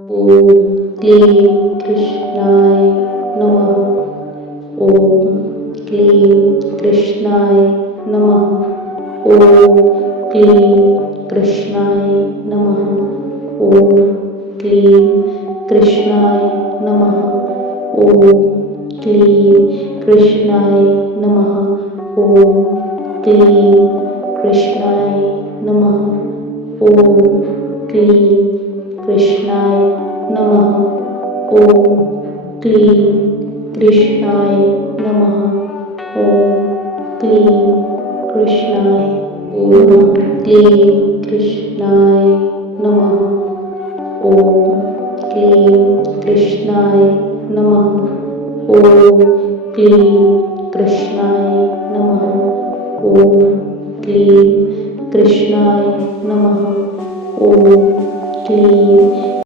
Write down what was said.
ॐ क्लीं कृष्णाय नमः। ॐ क्लीं कृष्णाय नमः। ॐ क्लीं कृष्णाय नमः। ॐ क्लीं कृष्णाय नमः। ॐ क्लीं कृष्णाय नमः। ॐ क्लीं कृष्णाय नमः। ॐ क्लीं कृष्णाय नमः। ॐ क्लीं कृष्णाय नमः। ॐ क्लीं कृष्णाय ॐ क्लीं कृष्णाय नमः। ॐ क्लीं कृष्णाय नमः। ॐ क्लीं कृष्णाय नमः। ॐ क्लीं कृष्णाय नमः। ॐ क्लीं